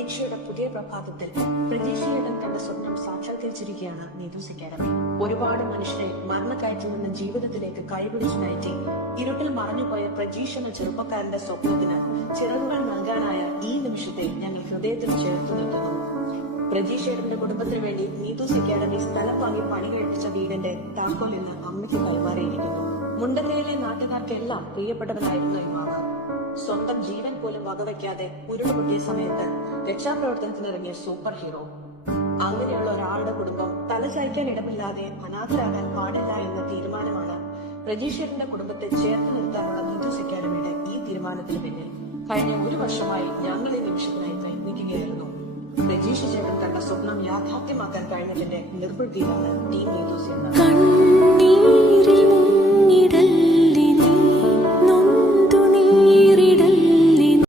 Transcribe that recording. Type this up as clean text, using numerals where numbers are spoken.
പ്രതീക്ഷയുടെ പുതിയ പ്രഭാതത്തിൽ പ്രതീക്ഷയുടെ തന്റെ സ്വപ്നം സാക്ഷാത്കരിച്ചിരിക്കുകയാണ് നീതൂസ് അക്കാദമി. ഒരുപാട് മനുഷ്യരെ മരണക്കയറ്റിൽ നിന്ന് ജീവിതത്തിലേക്ക് കൈപിടിച്ചു നയിറ്റി ഇരുട്ടിൽ മറഞ്ഞുപോയ പ്രതീക്ഷ എന്ന ചെറുപ്പക്കാരന്റെ സ്വപ്നത്തിന് ചിറകുകൾ നൽകാനായ ഈ നിമിഷത്തെ ഞങ്ങൾ ഹൃദയത്തിൽ ചേർത്തു നിൽക്കുന്നു. പ്രതീക്ഷയുടെ കുടുംബത്തിന് വേണ്ടി നീതൂസ് അക്കാദമി സ്ഥലം വാങ്ങി പണി കഴിപ്പിച്ച വീടിന്റെ താക്കോൽ ഇന്ന് അമ്മയ്ക്ക് കൈമാറിയിരിക്കുന്നു. മുണ്ടക്കയിലെ നാട്ടുകാർക്കെല്ലാം പ്രിയപ്പെട്ടവനായിരുന്നു യുവാവ്. സ്വന്തം ജീവൻ പോലും വകവയ്ക്കാതെ ഉരുളുപൊട്ടിയ സമയത്ത് രക്ഷാപ്രവർത്തനത്തിനിറങ്ങിയ സൂപ്പർ ഹീറോ. അങ്ങനെയുള്ള ഒരാളുടെ കുടുംബം തലചായ്ക്കാൻ ഇടമില്ലാതെ അനാഥരാകാൻ പാടില്ല എന്ന തീരുമാനമാണ് പ്രതീക്ഷയുടെ കുടുംബത്തെ ചേർത്ത് നിർത്താനുള്ള നീതൂസ് അക്കാദമിയുടെ ഈ തീരുമാനത്തിന് പിന്നിൽ. കഴിഞ്ഞ ഒരു വർഷമായി ഞങ്ങൾ ഈ നിമിഷത്തിനായി പ്രയത്നിക്കുകയായിരുന്നു. പ്രതീക്ഷ ചേട്ടൻ തന്റെ സ്വപ്നം യാഥാർത്ഥ്യമാക്കാൻ കഴിഞ്ഞതിന്റെ നിർവൃത്തിയിലാണ് ടീം നീതൂസ് എന്നത്.